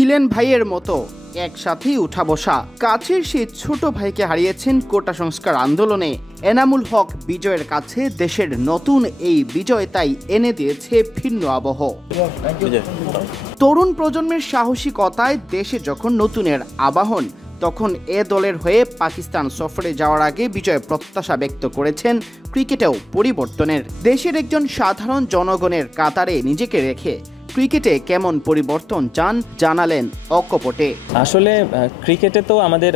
ছিলেন ভাইয়ের মতো, একসাথেই উঠা বসা। কাছের সেই ছোট ভাইকে হারিয়েছেন কোটা সংস্কার আন্দোলনে। এনামুল হক বিজয়ের কাছে দেশের নতুন এই বিজয় তাই এনে দিয়েছে ভিন্ন আবহ। তরুণ প্রজন্মের সাহসিকতায় দেশে যখন নতুনের আবাহন, তখন এ দলের হয়ে পাকিস্তান সফরে যাওয়ার আগে বিজয় প্রত্যাশা ব্যক্ত করেছেন ক্রিকেটেও পরিবর্তনের। দেশের একজন সাধারণ জনগণের কাতারে নিজেকে রেখে ক্রিকেটে কেমন পরিবর্তন চান জানালেন অকপটে। আসলে ক্রিকেটে তো আমাদের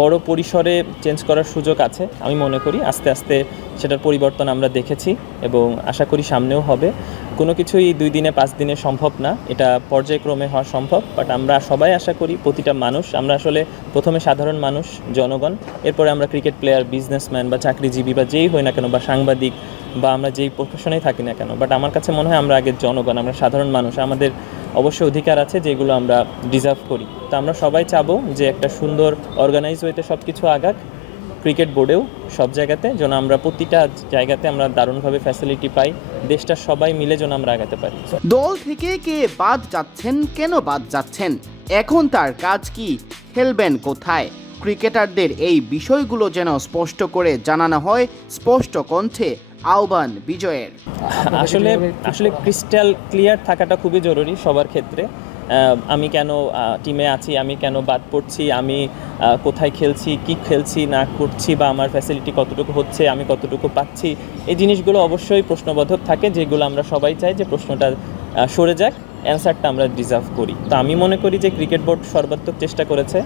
বড় পরিসরে চেঞ্জ করার সুযোগ আছে। আমি মনে করি আস্তে আস্তে সেটার পরিবর্তন আমরা দেখেছি এবং আশা করি সামনেও হবে। কোনো কিছুই 2 দিনে 5 দিনে সম্ভব না, এটা পর্যায়ক্রমে হওয়া সম্ভব। বাট আমরা সবাই আশা করি, প্রতিটা মানুষ, আমরা আসলে প্রথমে সাধারণ মানুষ, জনগণ, এরপরে আমরা ক্রিকেট প্লেয়ার, বিজনেসম্যান বা চাকরিজীবী বা যেই হই না কেন, বা সাংবাদিক, বা আমরা যেই প্রফেশনেই থাকি না কেন। বাট আমার কাছে মনে হয় আমরা আগে জনগণ, আমরা সাধারণ মানুষ, আমাদের অবশ্যই অধিকার আছে যেগুলো আমরা ডিজার্ভ করি। তো আমরা সবাই চাবো যে একটা সুন্দর অর্গানাইজ ওয়েতে সব কিছু আগাক, ক্রিকেট বোর্ডেও সব জায়গাতে, যেন আমরা প্রতিটা জায়গাতে আমরা দারুণভাবে ফ্যাসিলিটি পাই, দেশটা সবাই মিলে যেন আমরা আগাতে পারি। দল থেকে কে বাদ যাচ্ছেন, কেন বাদ যাচ্ছেন, এখন তার কাজ কি, খেলবেন কোথায়, ক্রিকেটারদের এই বিষয়গুলো যেন স্পষ্ট করে জানানো হয় স্পষ্ট কণ্ঠে। আহ্বান বিজয়ের। আসলে ক্রিস্টাল ক্লিয়ার থাকাটা খুবই জরুরি সবার ক্ষেত্রে। আমি কেন টিমে আছি, আমি কেন বাদ পড়ছি, আমি কোথায় খেলছি, কি খেলছি না করছি, বা আমার ফ্যাসিলিটি কতটুকু হচ্ছে, আমি কতটুকু পাচ্ছি, এই জিনিসগুলো অবশ্যই প্রশ্নবোধক থাকে, যেগুলো আমরা সবাই চাই যে প্রশ্নটা সরে যাক, অ্যান্সারটা আমরা ডিজার্ভ করি। তো আমি মনে করি যে ক্রিকেট বোর্ড সর্বাত্মক চেষ্টা করেছে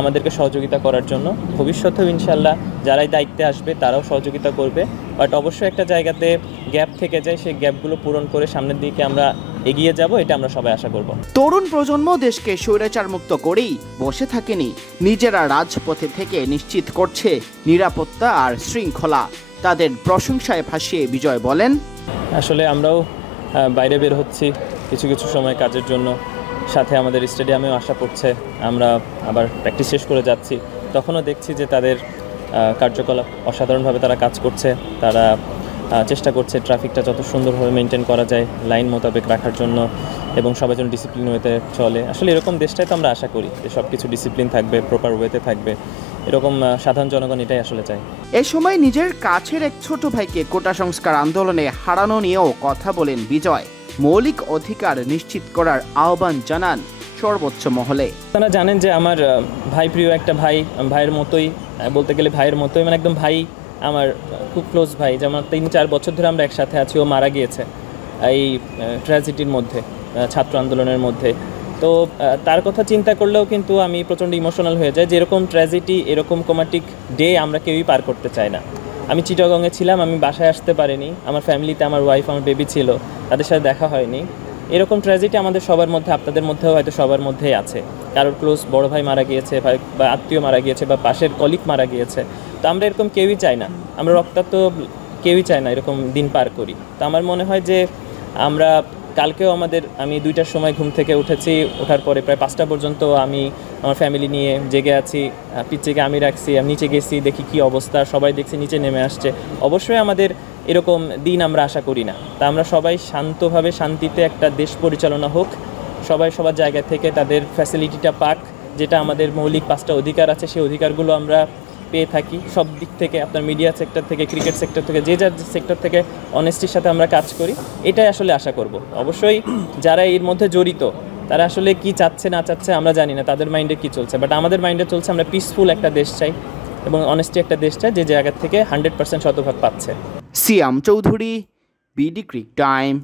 আমাদেরকে সহযোগিতা করার জন্য। ভবিষ্যতেও ইনশাল্লাহ যারাই দায়িত্বে আসবে তারাও সহযোগিতা করবে। বাট অবশ্যই একটা জায়গাতে গ্যাপ থেকে যায়, সেই গ্যাপগুলো পূরণ করে সামনের দিকে আমরা এগিয়ে যাব, এটা আমরা সবাই আশা করব। তরুণ প্রজন্ম দেশকে স্বৈরাচার মুক্ত করেই বসে থাকেনি, নিজেরা রাজপথে থেকে নিশ্চিত করছে নিরাপত্তা আর শৃঙ্খলা। তাদের প্রশংসায় ভাসিয়ে বিজয় বলেন, আসলে আমরাও বাইরে বের হচ্ছি কিছু কিছু সময় কাজের জন্য, সাথে আমাদের স্টেডিয়ামেও আসা পড়ছে, আমরা আবার প্র্যাকটিস শেষ করে যাচ্ছি, তখনও দেখছি যে তাদের কার্যকলাপ অসাধারণভাবে তারা কাজ করছে। তারা চেষ্টা করছে ট্রাফিকটা যত সুন্দরভাবে মেনটেন করা যায় লাইন মোতাবেক রাখার জন্য, এবং সবাই যেন ডিসিপ্লিন ওয়েতে চলে। আসলে এরকম দেশটাই তো আমরা আশা করি যে সব কিছু ডিসিপ্লিন থাকবে, প্রপার ওয়েতে থাকবে, এরকম সাধারণ জনগণ এটাই আসলে চাই। এ সময় নিজের কাছের এক ছোট ভাইকে কোটা সংস্কার আন্দোলনে হারানো নিয়েও কথা বলেন বিজয়। মৌলিক অধিকার নিশ্চিত করার আহ্বান জানান সর্বোচ্চ মহলে। আপনারা জানেন যে আমার ভাই, প্রিয় একটা ভাই, ভাইয়ের মতোই, বলতে গেলে ভাইয়ের মতোই, মানে একদম ভাই, আমার খুব ক্লোজ ভাই, যেমন 3-4 বছর ধরে আমরা একসাথে আছি। ও মারা গিয়েছে এই ট্র্যাজেডির মধ্যে, ছাত্র আন্দোলনের মধ্যে। তো তার কথা চিন্তা করলেও কিন্তু আমি প্রচণ্ড ইমোশনাল হয়ে যাই। যে এরকম ট্র্যাজেডি, এরকম কোমাটিক ডে আমরা কেউই পার করতে চাই না। আমি চিটাগংয়ে ছিলাম, আমি বাসায় আসতে পারিনি, আমার ফ্যামিলিতে আমার ওয়াইফ, আমার বেবি ছিল, তাদের সাথে দেখা হয়নি। এরকম ট্র্যাজেডি আমাদের সবার মধ্যে, আপনাদের মধ্যেও হয়তো সবার মধ্যেই আছে। কারোর ক্লোজ বড় ভাই মারা গিয়েছে, বা আত্মীয় মারা গিয়েছে, বা পাশের কলিগ মারা গিয়েছে। তো আমরা এরকম কেউই চাই না, আমরা রক্তাক্ত কেউই চাই না এরকম দিন পার করি। তো আমার মনে হয় যে আমরা কালকেও আমি 2টার সময় ঘুম থেকে উঠেছি, ওঠার পরে প্রায় 5টা পর্যন্ত আমি আমার ফ্যামিলি নিয়ে জেগে আছি। পিচ্চিকে আমি রাখছি, আমি নিচে গেছি, দেখি কি অবস্থা, সবাই দেখছি নিচে নেমে আসছে। অবশ্যই আমাদের এরকম দিন আমরা আশা করি না। তা আমরা সবাই শান্তভাবে, শান্তিতে একটা দেশ পরিচালনা হোক, সবাই সবার জায়গা থেকে তাদের ফ্যাসিলিটিটা পাক, যেটা আমাদের মৌলিক 5টা অধিকার আছে, সেই অধিকারগুলো আমরা পেয়ে থাকি সব দিক থেকে। আপনার মিডিয়া সেক্টর থেকে, ক্রিকেট সেক্টর থেকে, যে যার সেক্টর থেকে অনেস্টির সাথে আমরা কাজ করি, এটাই আসলে আশা করব। অবশ্যই যারা এর মধ্যে জড়িত তারা আসলে কি চাচ্ছে না চাচ্ছে আমরা জানি না, তাদের মাইন্ডে কি চলছে, বাট আমাদের মাইন্ডে চলছে আমরা পিসফুল একটা দেশ চাই এবং অনেস্টি একটা দেশ চাই, যে জায়গা থেকে 100% শতভাগ পাচ্ছে। সিয়াম চৌধুরী, বিডি ক্রিক টাইম।